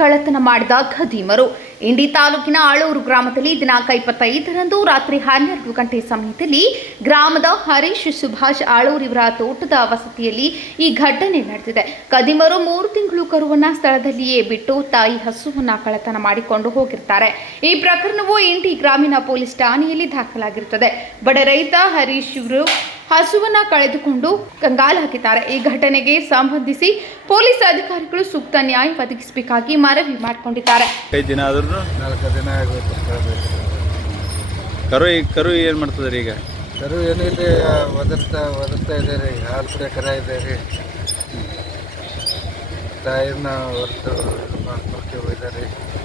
ಕಳ್ಳತನ ಮಾಡಿದ ಖದೀಮರು. ಇಂಡಿ ತಾಲೂಕಿನ ಆಳೂರು ಗ್ರಾಮದಲ್ಲಿ ದಿನಾಂಕ 25ರಂದು ರಾತ್ರಿ 12 ಗಂಟೆ ಸಮಯದಲ್ಲಿ ಗ್ರಾಮದ ಹರೀಶ್ ಸುಭಾಷ್ ಆಳೂರು ಇವರ ತೋಟದ ವಸತಿಯಲ್ಲಿ ಈ ಘಟನೆ ನಡೆದಿದೆ. ಖದೀಮರು 3 ತಿಂಗಳು ಕರುವನ್ನ ಸ್ಥಳದಲ್ಲಿಯೇ ಬಿಟ್ಟು ತಾಯಿ ಹಸುವನ್ನ ಕಳ್ಳತನ ಮಾಡಿಕೊಂಡು ಹೋಗಿರ್ತಾರೆ. ಈ ಪ್ರಕರಣವು ಇಂಡಿ ಗ್ರಾಮೀಣ ಪೊಲೀಸ್ ಠಾಣೆಯಲ್ಲಿ ದಾಖಲಾಗಿರುತ್ತದೆ. ಬಡ ರೈತ ಹರೀಶ್ ಇವರು ಹಸುವನ್ನ ಕಳೆದುಕೊಂಡು ಕಂಗಾಲಾಗಿದ್ದಾರೆ. ಈ ಘಟನೆಗೆ ಸಂಬಂಧಿಸಿ ಪೊಲೀಸ್ ಅಧಿಕಾರಿಗಳು ಸೂಕ್ತ ನ್ಯಾಯ ಒದಗಿಸಬೇಕಾಗಿ ಮನವಿ ಮಾಡಿಕೊಂಡಿದ್ದಾರೆ. 5 ದಿನ ಆದ್ರೂ 4 ದಿನ ಆಗೋಯ್ತು. ಕರು ಏನು ಮಾಡ್ತದ್ರಿ ಈಗ? ಕರು ಏನಿಲ್ಲ, ಒದರ್ತಾ ಇದೆ ರೀ. ಹಾಲು ಕುಡಿಯೋ ಕರ ಇದೆ ರೀ. ತಾಯಿನ ಹೊರತು ಮಾಡ್ಕೊಳ್ಕೆ ಹೋಗಿದ್ದಾರೆ.